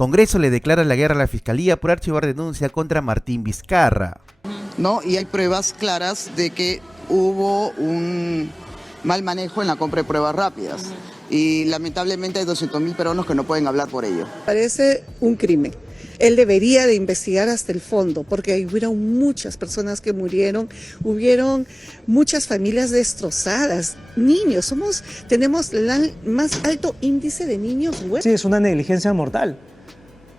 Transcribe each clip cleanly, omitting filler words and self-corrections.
Congreso le declara la guerra a la Fiscalía por archivar denuncia contra Martín Vizcarra. ¿No? Y hay pruebas claras de que hubo un mal manejo en la compra de pruebas rápidas. Y lamentablemente hay 200.000 peruanos que no pueden hablar por ello. Parece un crimen. Él debería de investigar hasta el fondo, porque hubieron muchas personas que murieron, hubieron muchas familias destrozadas, niños, tenemos el más alto índice de niños huérfanos. Sí, es una negligencia mortal.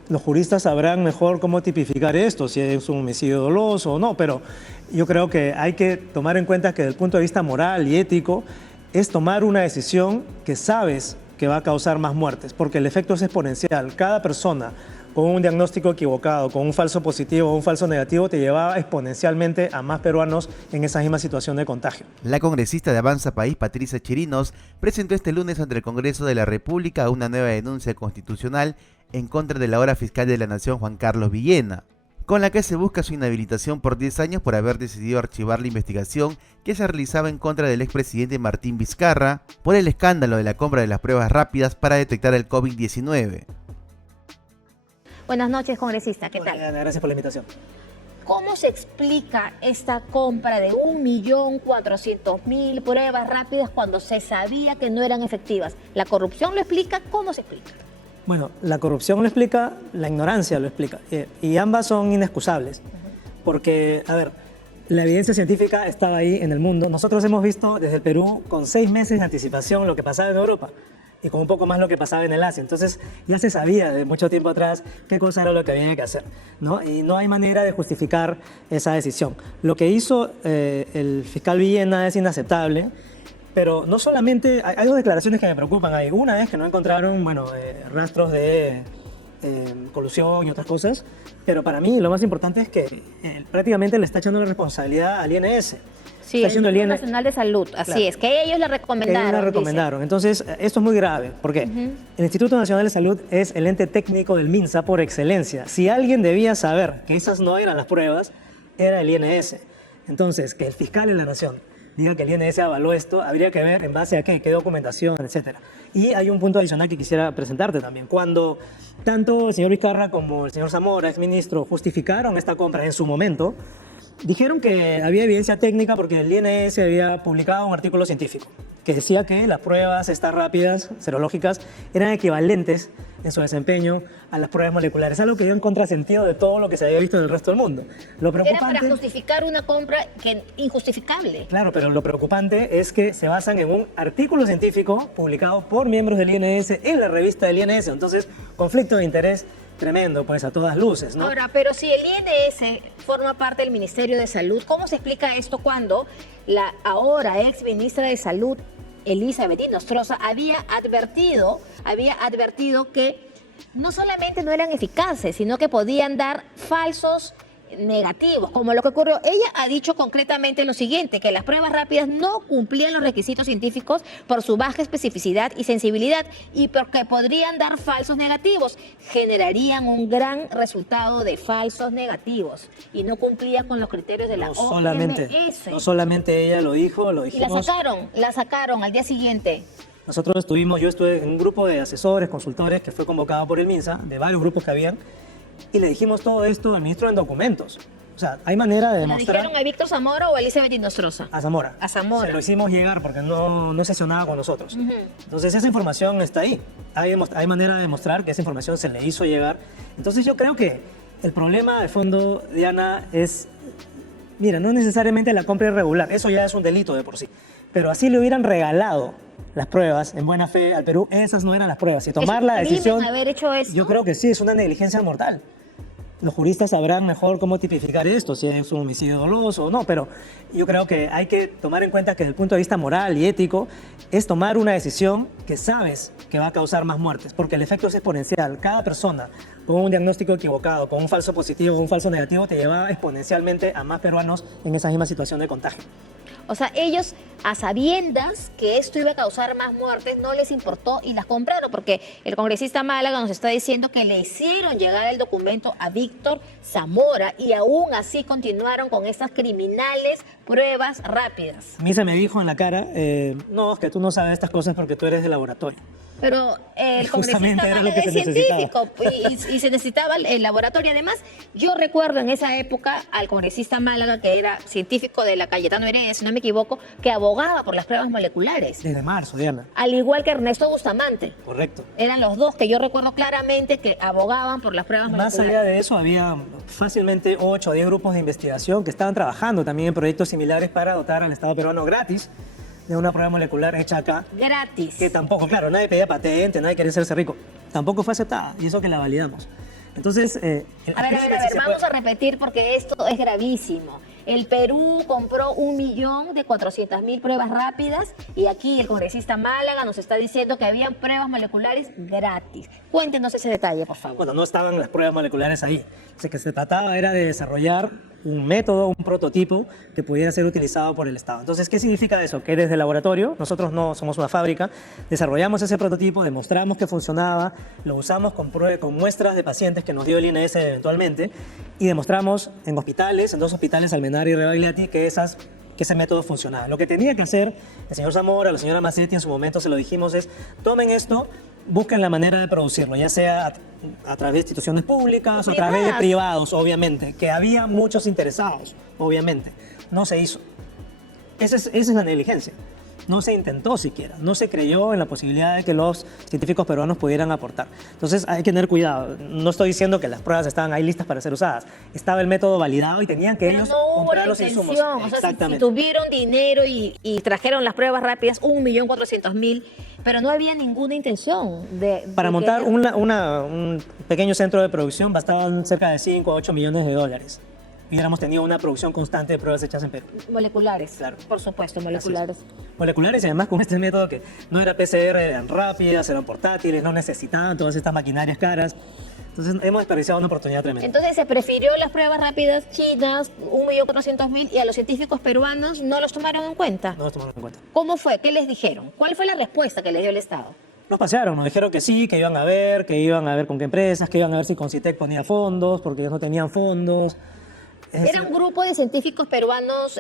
Los juristas sabrán mejor cómo tipificar esto, si es un homicidio doloso o no, pero yo creo que hay que tomar en cuenta que desde el punto de vista moral y ético es tomar una decisión que sabes que va a causar más muertes, porque el efecto es exponencial. Cada persona con un diagnóstico equivocado, con un falso positivo o un falso negativo, te llevaba exponencialmente a más peruanos en esa misma situación de contagio. La congresista de Avanza País, Patricia Chirinos, presentó este lunes ante el Congreso de la República una nueva denuncia constitucional en contra del ahora fiscal de la Nación, Juan Carlos Villena, con la que se busca su inhabilitación por 10 años por haber decidido archivar la investigación que se realizaba en contra del expresidente Martín Vizcarra por el escándalo de la compra de las pruebas rápidas para detectar el COVID-19. Buenas noches, congresista. ¿Qué tal? Gracias por la invitación. ¿Cómo se explica esta compra de 1.400.000 pruebas rápidas cuando se sabía que no eran efectivas? ¿La corrupción lo explica? ¿Cómo se explica? Bueno, la corrupción lo explica, la ignorancia lo explica, y ambas son inexcusables, porque, a ver, la evidencia científica estaba ahí en el mundo. Nosotros hemos visto desde el Perú con 6 meses de anticipación lo que pasaba en Europa y con un poco más lo que pasaba en el Asia. Entonces ya se sabía de mucho tiempo atrás qué cosa era lo que había que hacer, ¿no? Y no hay manera de justificar esa decisión. Lo que hizo el fiscal Villena es inaceptable, pero no solamente, hay dos declaraciones que me preocupan. Hay una es que no encontraron, rastros de colusión y otras cosas, pero para mí lo más importante es que prácticamente le está echando la responsabilidad al INS. Sí, el Instituto Nacional de Salud, así claro. Es, que ellos la recomendaron. Ellos la recomendaron. Dice. Entonces, esto es muy grave. ¿Por qué? El Instituto Nacional de Salud es el ente técnico del MINSA por excelencia. Si alguien debía saber que esas no eran las pruebas, era el INS. Entonces, que el fiscal de la Nación diga que el INS avaló esto, habría que ver en base a qué documentación, etcétera. Y hay un punto adicional que quisiera presentarte también. Cuando tanto el señor Vizcarra como el señor Zamora, exministro, justificaron esta compra en su momento, dijeron que había evidencia técnica porque el INS había publicado un artículo científico que decía que las pruebas estas rápidas, serológicas, eran equivalentes en su desempeño a las pruebas moleculares, algo que dio en contrasentido de todo lo que se había visto en el resto del mundo. Lo preocupante, era para justificar una compra injustificable. Claro, pero lo preocupante es que se basan en un artículo científico publicado por miembros del INS en la revista del INS. Entonces, conflicto de interés tremendo, pues a todas luces, ¿no? Ahora, pero si el INS forma parte del Ministerio de Salud, ¿cómo se explica esto cuando la ahora ex ministra de Salud, Elizabeth Nostroza, había advertido que no solamente no eran eficaces, sino que podían dar falsos negativos, como lo que ocurrió? Ella ha dicho concretamente lo siguiente, que las pruebas rápidas no cumplían los requisitos científicos por su baja especificidad y sensibilidad y porque podrían dar falsos negativos, generarían un gran resultado de falsos negativos y no cumplía con los criterios de la OMS. No solamente ella lo dijo, lo dijimos. Y la sacaron al día siguiente. Nosotros yo estuve en un grupo de asesores, consultores que fue convocado por el MINSA, de varios grupos que habían, y le dijimos todo esto al ministro en documentos. O sea, hay manera de demostrar... ¿Le dijeron a Víctor Zamora o a Elizabeth Nostroza? A Zamora. A Zamora. Se lo hicimos llegar porque no sesionaba con nosotros. Entonces esa información está ahí. Hay manera de demostrar que esa información se le hizo llegar. Entonces yo creo que el problema de fondo, Diana, es... Mira, no necesariamente la compra irregular. Eso ya es un delito de por sí. Pero así le hubieran regalado las pruebas en buena fe al Perú, esas no eran las pruebas. Y tomar la decisión... haber hecho esto? Yo creo que sí, es una negligencia mortal. Los juristas sabrán mejor cómo tipificar esto, si es un homicidio doloso o no, pero yo creo que hay que tomar en cuenta que desde el punto de vista moral y ético es tomar una decisión que sabes que va a causar más muertes, porque el efecto es exponencial. Cada persona con un diagnóstico equivocado, con un falso positivo o un falso negativo, te lleva exponencialmente a más peruanos en esa misma situación de contagio. O sea, ellos, a sabiendas que esto iba a causar más muertes, no les importó y las compraron, porque el congresista Málaga nos está diciendo que le hicieron llegar el documento a Víctor Zamora y aún así continuaron con estas criminales pruebas rápidas. A mí se me dijo en la cara, no, es que tú no sabes estas cosas porque tú eres de laboratorio. Pero el Justamente congresista era lo Málaga que es se científico y se necesitaba el laboratorio. Además, yo recuerdo en esa época al congresista Málaga, que era científico de la Cayetano Heredia, si no me equivoco, que abogaba por las pruebas moleculares. Desde marzo, Diana. Al igual que Ernesto Bustamante. Correcto. Eran los dos que yo recuerdo claramente que abogaban por las pruebas Más moleculares. allá de eso, había fácilmente 8 o 10 grupos de investigación que estaban trabajando también en proyectos similares para dotar al Estado peruano gratis de una prueba molecular hecha acá, Gratis. que tampoco, claro, nadie pedía patente, nadie quería hacerse rico, tampoco fue aceptada, y eso que la validamos. Entonces, A ver, vamos a repetir porque esto es gravísimo. El Perú compró 1.400.000 pruebas rápidas y aquí el congresista Málaga nos está diciendo que habían pruebas moleculares gratis. Cuéntenos ese detalle, por favor. Bueno, no estaban las pruebas moleculares ahí. Lo que se trataba era de desarrollar un método, un prototipo que pudiera ser utilizado por el Estado. Entonces, ¿qué significa eso? Que desde el laboratorio, nosotros no somos una fábrica, desarrollamos ese prototipo, demostramos que funcionaba, lo usamos con muestras de pacientes que nos dio el INS eventualmente y demostramos en hospitales, en 2 hospitales, Almenara y Rebagliati, que ese método funcionaba. Lo que tenía que hacer el señor Zamora, la señora Macetti, en su momento se lo dijimos, es tomen esto, busquen la manera de producirlo, ya sea a través de instituciones públicas o a través de privados, obviamente, que había muchos interesados, obviamente. No se hizo. Esa es la negligencia. No se intentó siquiera, no se creyó en la posibilidad de que los científicos peruanos pudieran aportar. Entonces hay que tener cuidado. No estoy diciendo que las pruebas estaban ahí listas para ser usadas. Estaba el método validado y tenían que Pero ellos no hubo comprar la los insumos. intención. O sea, si Exactamente. tuvieron dinero y trajeron las pruebas rápidas, 1.400.000, pero no había ninguna intención de... Para de montar que- un pequeño centro de producción bastaban cerca de 5 a 8 millones de dólares. Y hubiéramos tenido una producción constante de pruebas hechas en Perú. Moleculares, Claro. por supuesto, moleculares. Moleculares y además con este método que no era PCR, eran rápidas, eran portátiles, no necesitaban todas estas maquinarias caras. Entonces hemos desperdiciado una oportunidad tremenda. Entonces se prefirió las pruebas rápidas chinas, 1.400.000, y a los científicos peruanos no los tomaron en cuenta. No nos tomaron en cuenta. ¿Cómo fue? ¿Qué les dijeron? ¿Cuál fue la respuesta que les dio el Estado? Nos pasearon, nos dijeron que sí, que iban a ver con qué empresas, que iban a ver si Concitec ponía fondos, porque ellos no tenían fondos. Es Era un grupo de científicos peruanos,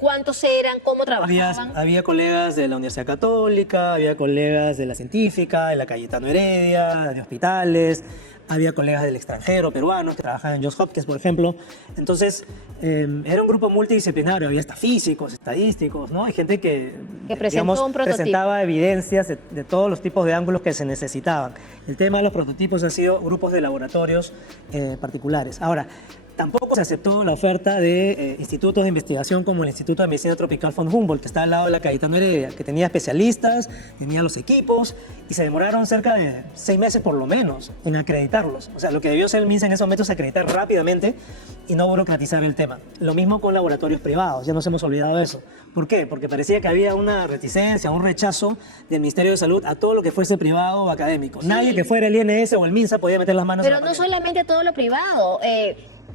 ¿cuántos eran? ¿Cómo trabajaban? Había colegas de la Universidad Católica, había colegas de la Científica, de la Cayetano Heredia, de hospitales, había colegas del extranjero peruanos que trabajaban en Johns Hopkins, por ejemplo. Entonces, era un grupo multidisciplinario, había hasta físicos, estadísticos, ¿no? Hay gente que presentó un prototipo. presentaba evidencias de todos los tipos de ángulos que se necesitaban. El tema de los prototipos ha sido grupos de laboratorios particulares. Ahora, tampoco se aceptó la oferta de institutos de investigación como el Instituto de Medicina Tropical von Humboldt, que está al lado de la Cayetano Heredia, que tenía especialistas, tenía los equipos, y se demoraron cerca de 6 meses por lo menos en acreditarlos. O sea, lo que debió hacer el MINSA en esos momentos es acreditar rápidamente y no burocratizar el tema. Lo mismo con laboratorios privados, ya nos hemos olvidado de eso. ¿Por qué? Porque parecía que había una reticencia, un rechazo del Ministerio de Salud a todo lo que fuese privado o académico. Nadie que fuera el INS o el MINSA podía meter las manos en Pero la no patente. solamente todo lo privado.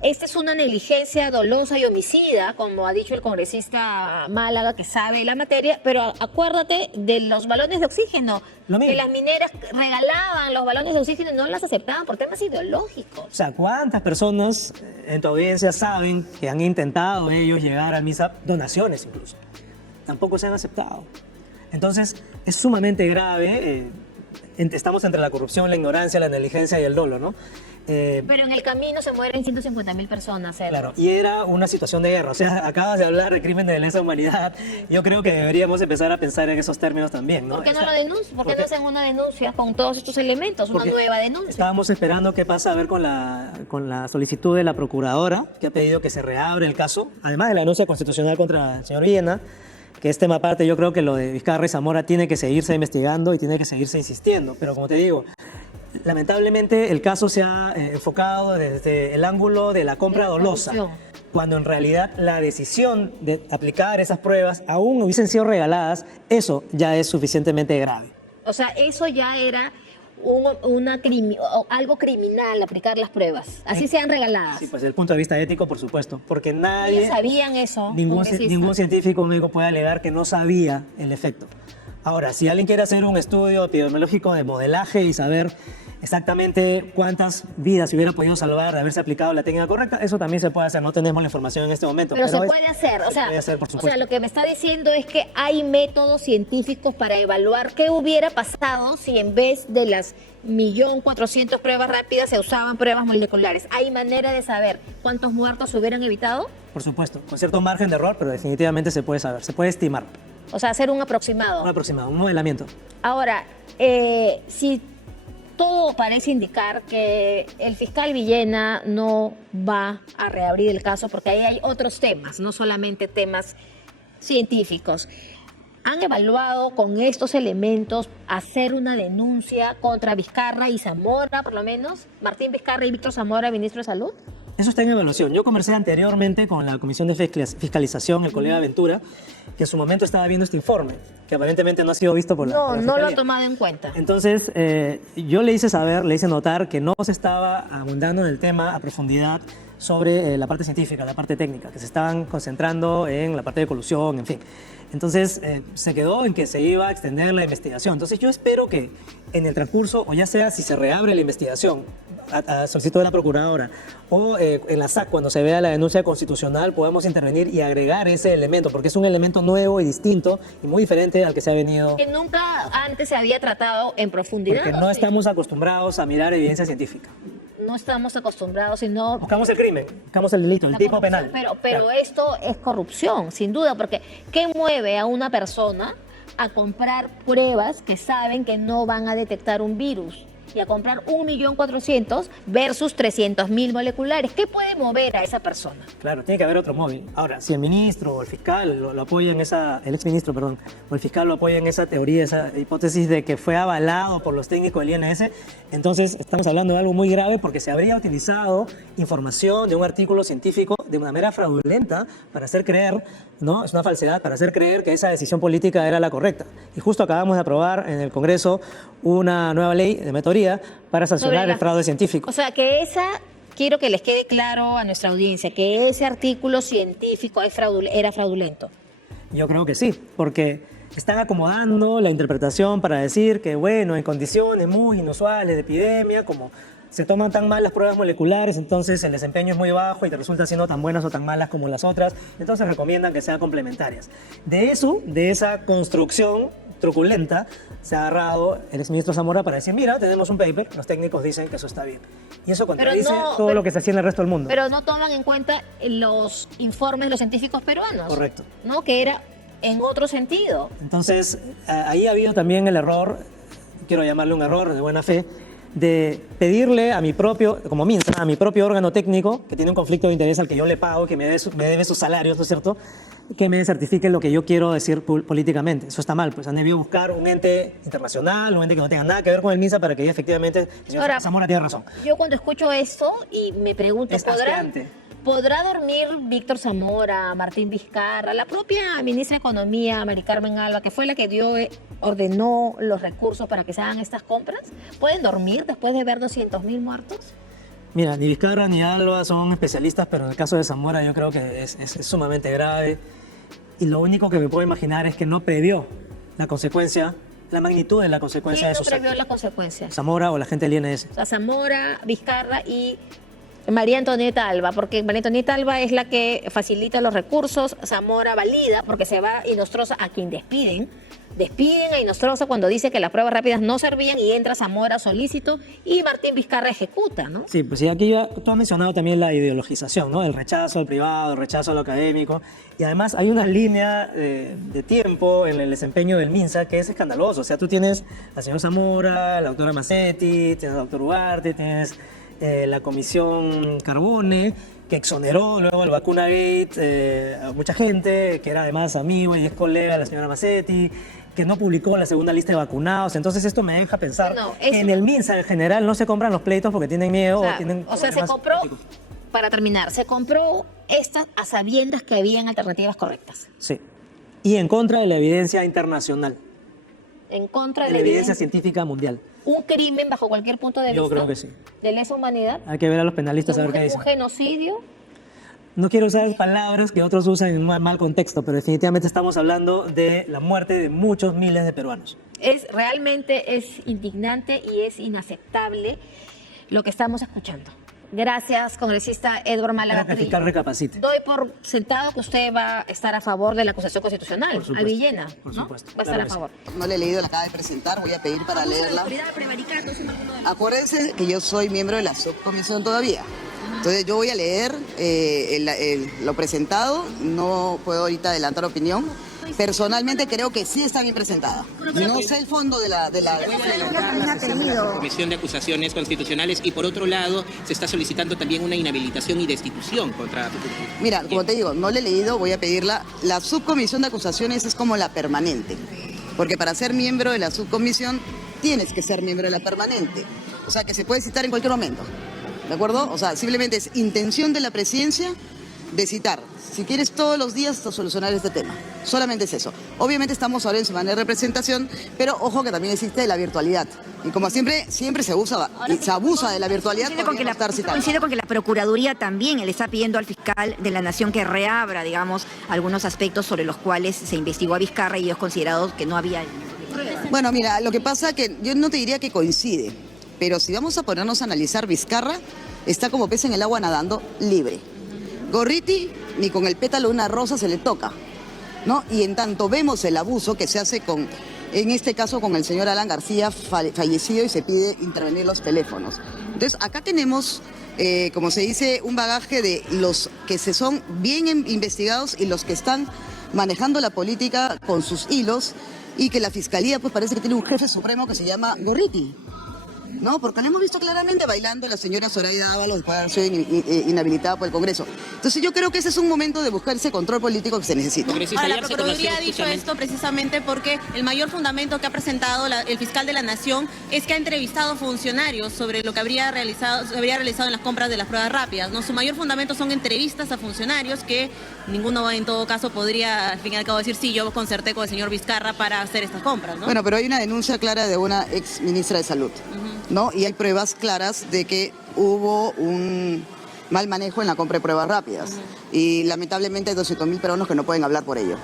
Esta es una negligencia dolosa y homicida, como ha dicho el congresista Málaga, que sabe la materia, pero acuérdate de los balones de oxígeno, Lo mismo. que las mineras regalaban los balones de oxígeno y no las aceptaban por temas ideológicos. O sea, ¿cuántas personas en tu audiencia saben que han intentado ellos llegar al MINSA, donaciones incluso? Tampoco se han aceptado. Entonces, es sumamente grave. Estamos entre la corrupción, la ignorancia, la negligencia y el dolo, ¿no? Pero en el camino se mueren 150.000 personas. Sergio. Claro, y era una situación de guerra. O sea, acabas de hablar de crímenes de lesa humanidad. Yo creo que deberíamos empezar a pensar en esos términos también, ¿no? ¿Por qué no O sea, lo denuncian? ¿Por qué porque- no hacen una denuncia con todos estos elementos? Una porque nueva denuncia. Estábamos esperando qué pasa a ver con la solicitud de la procuradora, que ha pedido que se reabre el caso, además de la denuncia constitucional contra el señor Villena, que es tema aparte. Yo creo que lo de Vizcarra y Zamora tiene que seguirse investigando y tiene que seguirse insistiendo. Pero como te digo, lamentablemente el caso se ha enfocado desde el ángulo de la compra La dolosa, corrupción. cuando en realidad la decisión de aplicar esas pruebas, aún hubiesen sido regaladas, eso ya es suficientemente grave. O sea, eso ya era algo criminal, aplicar las pruebas. Así sean regaladas. Sí, pues desde el punto de vista ético, por supuesto, porque Ellos nadie, sabían eso. ningún congresistas. científico médico puede alegar que no sabía el efecto. Ahora, si alguien quiere hacer un estudio epidemiológico de modelaje y saber exactamente cuántas vidas se hubiera podido salvar de haberse aplicado la técnica correcta, eso también se puede hacer. No tenemos la información en este momento. Pero se puede hacer. O sea, puede hacer, por supuesto. lo que me está diciendo es que hay métodos científicos para evaluar qué hubiera pasado si en vez de las 1.400.000 pruebas rápidas se usaban pruebas moleculares. ¿Hay manera de saber cuántos muertos se hubieran evitado? Por supuesto, con cierto margen de error, pero definitivamente se puede saber, se puede estimar. O sea, hacer un aproximado. Un aproximado, un modelamiento. Ahora, si todo parece indicar que el fiscal Villena no va a reabrir el caso porque ahí hay otros temas, no solamente temas científicos. ¿Han evaluado con estos elementos hacer una denuncia contra Vizcarra y Zamora, por lo menos? Martín Vizcarra y Víctor Zamora, ministro de Salud. Eso está en evaluación. Yo conversé anteriormente con la Comisión de Fiscalización, el colega Ventura, que en su momento estaba viendo este informe, que aparentemente no ha sido visto por la No lo Fiscalía. ha tomado en cuenta. Entonces, yo le hice saber, le hice notar que no se estaba abundando en el tema a profundidad sobre la parte científica, la parte técnica, que se estaban concentrando en la parte de colusión, en fin. Entonces, se quedó en que se iba a extender la investigación. Entonces, yo espero que en el transcurso, o ya sea si se reabre la investigación a solicitud de la Procuradora, o en la SAC, cuando se vea la denuncia constitucional, podamos intervenir y agregar ese elemento, porque es un elemento nuevo y distinto y muy diferente al que se ha venido. Que nunca antes se había tratado en profundidad. Porque no estamos acostumbrados a mirar evidencia científica. No estamos acostumbrados, sino... Buscamos el crimen, buscamos el delito, el la tipo corrupción, penal. Pero Claro. esto es corrupción, sin duda, porque ¿qué mueve a una persona a comprar pruebas que saben que no van a detectar un virus? Y a comprar 1.400.000 versus 300.000 moleculares. ¿Qué puede mover a esa persona? Claro, tiene que haber otro móvil. Ahora, si el ministro o el fiscal lo apoya en esa, el exministro, perdón, o el fiscal lo apoya en esa teoría, esa hipótesis de que fue avalado por los técnicos del INS, entonces estamos hablando de algo muy grave porque se habría utilizado información de un artículo científico de una manera fraudulenta para hacer creer, ¿no? Es una falsedad, para hacer creer que esa decisión política era la correcta. Y justo acabamos de aprobar en el Congreso una nueva ley de metodología para sancionar el fraude científico. O sea, quiero que les quede claro a nuestra audiencia, que ese artículo científico era fraudulento. Yo creo que sí, porque están acomodando la interpretación para decir que, bueno, en condiciones muy inusuales de epidemia, como se toman tan mal las pruebas moleculares, entonces el desempeño es muy bajo y te resulta siendo tan buenas o tan malas como las otras, entonces recomiendan que sean complementarias. De esa construcción truculenta, se ha agarrado el exministro Zamora para decir, mira, tenemos un paper, los técnicos dicen que eso está bien. Y eso contradice todo lo que se hacía en el resto del mundo. Pero no toman en cuenta los informes de los científicos peruanos. Correcto. ¿No? Que era en otro sentido. Entonces, ahí ha habido también el error, quiero llamarle un error de buena fe, de pedirle a mi propio, como MINSA, a mi propio órgano técnico, que tiene un conflicto de interés al que yo le pago, que me debe sus salarios, ¿no es cierto?, que me certifique lo que yo quiero decir políticamente. Eso está mal, pues han debido buscar un ente internacional, un ente que no tenga nada que ver con el MINSA para que efectivamente el señor Ahora, Zamora tiene razón. Yo cuando escucho esto y me pregunto, Es asqueante. ¿podrá dormir Víctor Zamora, Martín Vizcarra, la propia ministra de Economía, Mari Carmen Alba, que fue la que ordenó los recursos para que se hagan estas compras? ¿Pueden dormir después de ver 200.000 muertos? Mira, ni Vizcarra ni Alba son especialistas, pero en el caso de Zamora yo creo que es sumamente grave. Y lo único que me puedo imaginar es que no previó la consecuencia, la magnitud de la consecuencia de ¿Quién no sus previó actos. las consecuencias? Zamora o la gente del INS. O sea, Zamora, Vizcarra y María Antonieta Alba, porque María Antonieta Alba es la que facilita los recursos, Zamora valida, porque se va Inostroza a quien despiden a Inostroza cuando dice que las pruebas rápidas no servían y entra Zamora solícito y Martín Vizcarra ejecuta, ¿no? Sí, pues sí, aquí tú has mencionado también la ideologización, ¿no? El rechazo al privado, el rechazo a lo académico. Y además hay una línea de tiempo en el desempeño del MINSA que es escandaloso. O sea, tú tienes al señor Zamora, la doctora Massetti, tienes al doctor Ugarte, tienes la comisión Carbone, que exoneró luego el Vacuna Gate a mucha gente, que era además amigo y es colega de la señora Massetti, que no publicó la segunda lista de vacunados. Entonces esto me deja pensar que en el MINSA en general no se compran los pleitos porque tienen miedo o tienen o sea, se problemas compró, políticos. para terminar, se compró estas a sabiendas que habían alternativas correctas. Sí. Y en contra de la evidencia internacional, En contra de de la evidencia científica mundial. un crimen bajo cualquier punto de vista. Yo creo que sí. De lesa humanidad. Hay que ver a los penalistas a ver qué Un dicen. genocidio. No quiero usar palabras que otros usan en mal contexto, pero definitivamente estamos hablando de la muerte de muchos miles de peruanos. Realmente es indignante y es inaceptable lo que estamos escuchando. Gracias, congresista Edward Málaga Para que el Trillo. fiscal recapacite. Doy por sentado que usted va a estar a favor de la acusación constitucional Por supuesto, a Villena, por ¿no? supuesto, Va a estar claro a que sí. favor. No la he leído, la acaba de presentar, voy a pedir para Abuso de leerla. autoridad, prevaricato, sin alguno de los- Acuérdense que yo soy miembro de la subcomisión todavía. Entonces yo voy a leer lo presentado, no puedo ahorita adelantar opinión. Personalmente creo que sí está bien presentada. No sé el fondo de la Comisión de Acusaciones Constitucionales y por otro lado se está solicitando también una inhabilitación y destitución contra... Mira, como te digo, no la he leído, voy a pedirla. La subcomisión de acusaciones es como la permanente, porque para ser miembro de la subcomisión tienes que ser miembro de la permanente. O sea, que se puede citar en cualquier momento, ¿de acuerdo? O sea, simplemente es intención de la presidencia de citar. Si quieres todos los días solucionar este tema. Solamente es eso. Obviamente estamos ahora en semana de representación, pero ojo que también existe la virtualidad. Y como siempre se abusa de la virtualidad Coincido con, para no estar citando. coincido con que la Procuraduría también le está pidiendo al fiscal de la Nación que reabra, digamos, algunos aspectos sobre los cuales se investigó a Vizcarra y ellos consideraron que no había pruebas. Bueno, mira, lo que pasa que yo no te diría que coincide, pero si vamos a ponernos a analizar, Vizcarra está como pez en el agua nadando libre. Gorriti ni con el pétalo de una rosa se le toca, ¿no? Y en tanto vemos el abuso que se hace en este caso con el señor Alan García fallecido y se pide intervenir los teléfonos. Entonces acá tenemos, como se dice, un bagaje de los que se son bien investigados y los que están manejando la política con sus hilos y que la fiscalía pues parece que tiene un jefe supremo que se llama Gorriti. No, porque lo hemos visto claramente bailando la señora Zoraida Ábalos después de haber sido inhabilitada por el Congreso. Entonces yo creo que ese es un momento de buscar ese control político que se necesita. Congresista, Ahora, la ayer se Procuraduría ha conoció dicho justamente- esto precisamente porque el mayor fundamento que ha presentado el fiscal de la Nación es que ha entrevistado funcionarios sobre lo que habría realizado en las compras de las pruebas rápidas, ¿no? Su mayor fundamento son entrevistas a funcionarios que ninguno en todo caso podría al fin y al cabo decir sí, yo concerté con el señor Vizcarra para hacer estas compras, ¿no? Bueno, pero hay una denuncia clara de una ex ministra de Salud, ¿no? Y hay pruebas claras de que hubo un mal manejo en la compra de pruebas rápidas. Y lamentablemente hay 200.000 peruanos que no pueden hablar por ello.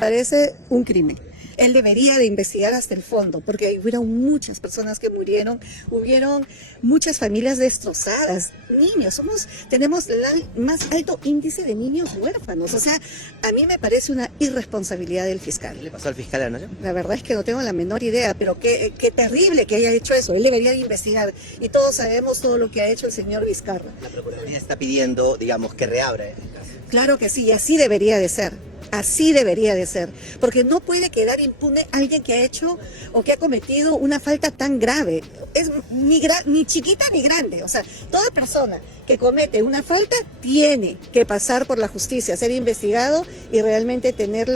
Parece un crimen. Él debería de investigar hasta el fondo, porque hubieron muchas personas que murieron, hubieron muchas familias destrozadas, niños, tenemos el más alto índice de niños huérfanos. O sea, a mí me parece una irresponsabilidad del fiscal. ¿Qué le pasó al fiscal de la Nación? La verdad es que no tengo la menor idea, pero qué terrible que haya hecho eso. Él debería de investigar. Y todos sabemos todo lo que ha hecho el señor Vizcarra. La Procuraduría está pidiendo, digamos, que reabra el caso. Claro que sí, y así debería de ser. Así debería de ser, porque no puede quedar impune alguien que ha hecho o que ha cometido una falta tan grave. Es ni chiquita ni grande. O sea, toda persona que comete una falta tiene que pasar por la justicia, ser investigado y realmente tener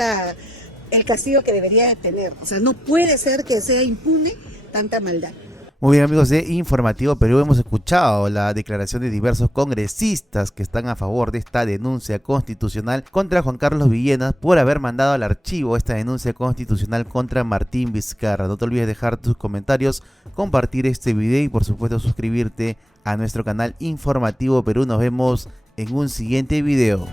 el castigo que debería de tener. O sea, no puede ser que sea impune tanta maldad. Muy bien, amigos de Informativo Perú, hemos escuchado la declaración de diversos congresistas que están a favor de esta denuncia constitucional contra Juan Carlos Villena por haber mandado al archivo esta denuncia constitucional contra Martín Vizcarra. No te olvides dejar tus comentarios, compartir este video y por supuesto suscribirte a nuestro canal Informativo Perú. Nos vemos en un siguiente video.